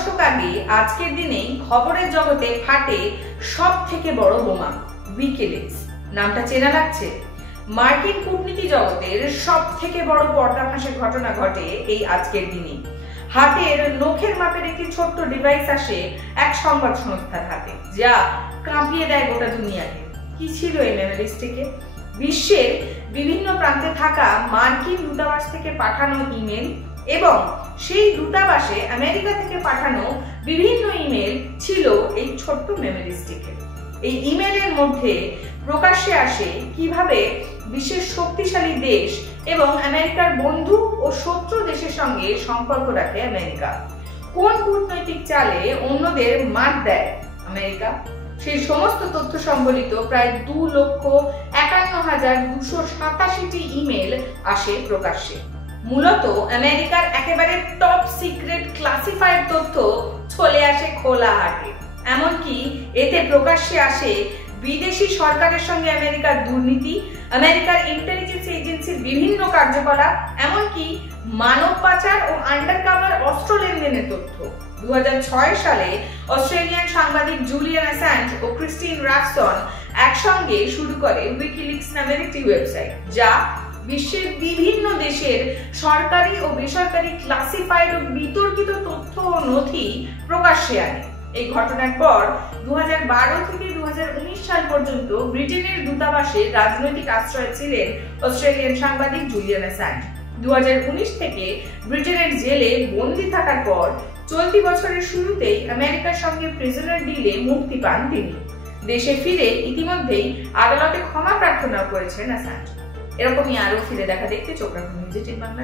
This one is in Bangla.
দশক আগে আজকের দিনেই খবরের জগতে ফাটে সব থেকে বড় বোমা, উইকিলিক্স। নামটা চেনা লাগছে? মার্কিন কূটনীতি জগতের সব থেকে বড় পর্দাফাঁসের ঘটনা ঘটে এই আজকের দিনে। হাতের নখের মাপের একটি ছোট্ট ডিভাইস আসে এক সংবাদ সংস্থার হাতে, যা কাঁপিয়ে দেয় গোটা দুনিয়াকে। কি ছিল এই মেমোরিজটিকে? বিশ্বের বিভিন্ন প্রান্তে থাকা মার্কিন দূতাবাস থেকে পাঠানো ইমেল এবং সেই দূতাবাসে আমেরিকা থেকে পাঠানো বিভিন্ন ইমেল ছিল এই ছোট্ট মেমোরিজটিকে। এই ইমেলের মধ্যে প্রকাশ্যে আসে কিভাবে বিশ্বের শক্তিশালী দেশ এবং আমেরিকার বন্ধু ও শত্রু দেশের সঙ্গে সম্পর্ক রাখে আমেরিকা। কোন কূটনৈতিক চালে অন্যদের মাত দেয় আমেরিকা, সেই সমস্ত তথ্য সম্বলিত প্রায় 2,51,287টি ইমেল আসে প্রকাশ্যে। মূলত আমেরিকার একেবারে টপ সিক্রেট ক্লাসিফাইড তথ্য চলে আসে খোলা হাটে। এমনকি এতে প্রকাশ্যে আসে বিদেশি সরকারের সঙ্গে আমেরিকার দুর্নীতি, আমেরিকার ইন্টেলিজেন্স এজেন্সির বিভিন্ন কার্যকলাপ, এমনকি মানব পাচার ও আন্ডারকভার অস্ত্র লেনদেনের তথ্য। 2006 সালে অস্ট্রেলিয়ান সাংবাদিক জুলিয়ান অ্যাসাঞ্জ ও ক্রিস্টিন রাফসন একসঙ্গে শুরু করে উইকিলিক্স নামের একটি ওয়েবসাইট, যা বিশ্বের বিভিন্ন দেশের সরকারি ও বেসরকারি ক্লাসিফাইড ও বিতর্কিত তথ্য ও নথি প্রকাশ্যে আনে। এই ঘটনার পর 2012 থেকে 2019 সাল পর্যন্ত ব্রিটেনের দূতাবাসে রাজনৈতিক আশ্রয় ছিলেন অস্ট্রেলিয়ান সাংবাদিক জুলিয়ান অ্যাসাঞ্জ। 2019 থেকে ব্রিটেনের জেলে বন্দী থাকার পর চলতি বছরের শুরুতেই আমেরিকার সঙ্গে প্রিজনার ডিলে মুক্তি পান তিনি। দেশে ফিরে ইতিমধ্যেই আদালতে ক্ষমা প্রার্থনা করেছেন অ্যাসাঞ্জ। এরকমই আরো ফিরে দেখা দেখতে চোখ রাখুন নিউজ18 বাংলা।